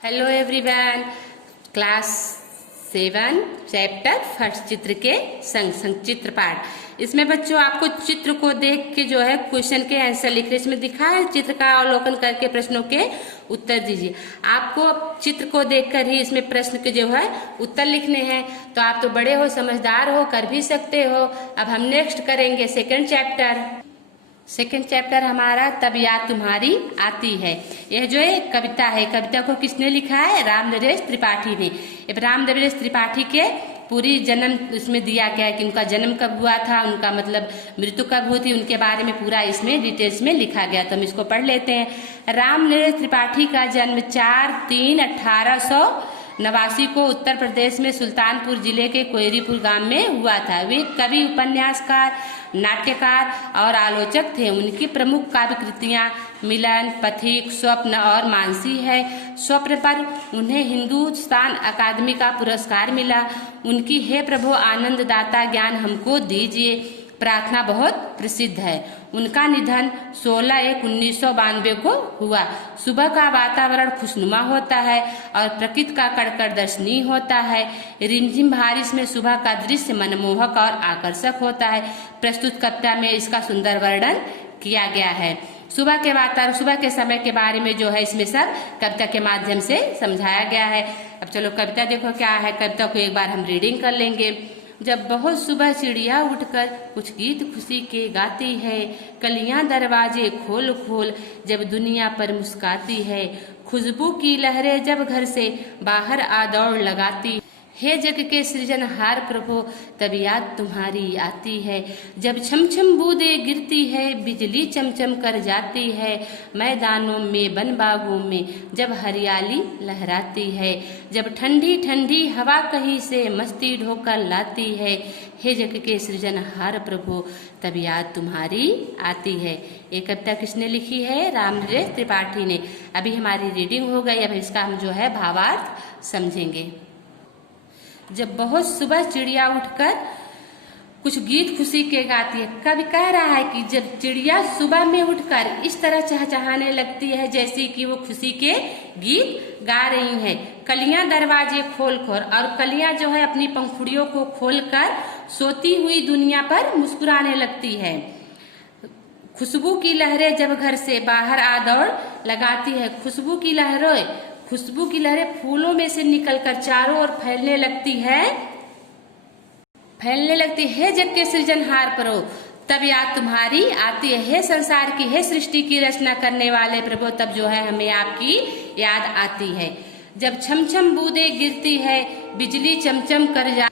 Hello everyone. Class 7 chapter first चित्र के संग संग चित्र पाठ। इसमें बच्चों आपको चित्र को देख के जो है क्वेश्चन के आंसर लिख रहे, इसमें दिखा है चित्र का अवलोकन करके प्रश्नों के उत्तर दीजिए। आपको चित्र को देखकर ही इसमें प्रश्न के जो है उत्तर लिखने हैं। तो आप तो बड़े हो, समझदार हो, कर भी सकते हो। अब हम नेक्स्ट करेंगे सेकेंड चैप्टर हमारा तब याद तुम्हारी आती है। यह जो है कविता है, कविता को किसने लिखा है? रामनरेश त्रिपाठी ने। अब रामनरेश त्रिपाठी के पूरी जन्म इसमें दिया गया है कि उनका जन्म कब हुआ था, उनका मतलब मृत्यु कब हुई थी, उनके बारे में पूरा इसमें डिटेल्स में लिखा गया। तो हम इसको पढ़ लेते हैं। रामनरेश त्रिपाठी का जन्म 4/3/1889 को उत्तर प्रदेश में सुल्तानपुर जिले के कोयरीपुर गांव में हुआ था। वे कवि, उपन्यासकार, नाट्यकार और आलोचक थे। उनकी प्रमुख काव्य कृतियां मिलन, पथिक, स्वप्न और मानसी है। स्वप्न पर उन्हें हिंदुस्तान अकादमी का पुरस्कार मिला। उनकी हे प्रभु आनंद दाता ज्ञान हमको दीजिए प्रार्थना बहुत प्रसिद्ध है। उनका निधन 16/1/1992 को हुआ। सुबह का वातावरण खुशनुमा होता है और प्रकृति का कड़कड़ दर्शनीय होता है। रिमझिम बारिश में सुबह का दृश्य मनमोहक और आकर्षक होता है। प्रस्तुत कविता में इसका सुंदर वर्णन किया गया है। सुबह के वातावरण, सुबह के समय के बारे में जो है इसमें सब कविता के माध्यम से समझाया गया है। अब चलो कविता देखो क्या है। कविता को एक बार हम रीडिंग कर लेंगे। जब बहुत सुबह चिड़िया उठकर कुछ गीत खुशी के गाती है, कलियां दरवाजे खोल खोल जब दुनिया पर मुस्काती है, खुशबू की लहरें जब घर से बाहर आ दौड़ लगाती, हे जग के सृजनहार प्रभु तब याद तुम्हारी आती है। जब छम छम बूंदे गिरती है, बिजली चमचम कर जाती है, मैदानों में वन बागों में जब हरियाली लहराती है, जब ठंडी ठंडी हवा कहीं से मस्ती ढोकर लाती है, हे जग के सृजनहार प्रभु तब याद तुम्हारी आती है। ये कविता किसने लिखी है? रामनरेश त्रिपाठी ने। अभी हमारी रीडिंग हो गई। अब इसका हम जो है भावार्थ समझेंगे। जब बहुत सुबह चिड़िया उठकर कुछ गीत खुशी के गाती है। कवि कह रहा है कि जब चिड़िया सुबह में उठकर इस तरह चहचहाने लगती है जैसे कि वो खुशी के गीत गा रही हैं। कलियां दरवाजे खोल खोल, और कलियां जो है अपनी पंखुड़ियों को खोलकर सोती हुई दुनिया पर मुस्कुराने लगती है। खुशबू की लहरें जब घर से बाहर आ दौड़ लगाती है। खुशबू की लहरें फूलों में से निकलकर चारों ओर फैलने लगती है जग के सृजनहार प्रभु तब याद तुम्हारी आती है। हे संसार की, हे सृष्टि की रचना करने वाले प्रभु तब जो है हमें आपकी याद आती है। जब छम छम बूंदे गिरती है, बिजली चमचम कर जा।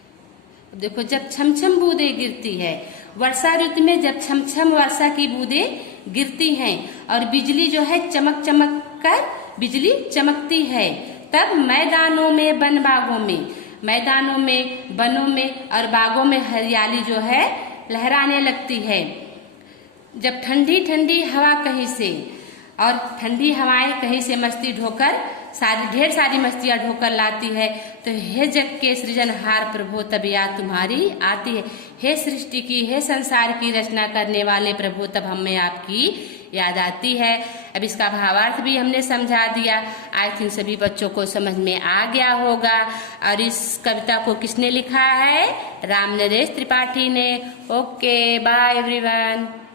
देखो जब छम छम बूंदे गिरती है, वर्षा ऋतु में जब छम छम वर्षा की बूंदे गिरती हैं और बिजली जो है चमक चमक कर बिजली चमकती है, तब मैदानों में वनों में और बागों में हरियाली जो है लहराने लगती है। जब ठंडी ठंडी हवा कहीं से, और ठंडी हवाएं कहीं से मस्ती ढोकर ढेर सारी मस्तियां ढोकर लाती है, तो हे जग के सृजनहार प्रभु तब याद तुम्हारी आती है। हे सृष्टि की, हे संसार की रचना करने वाले प्रभु तब हमें आपकी याद आती है। अब इसका भावार्थ भी हमने समझा दिया। आई थिंक सभी बच्चों को समझ में आ गया होगा। और इस कविता को किसने लिखा है? रामनरेश त्रिपाठी ने। Okay, bye everyone.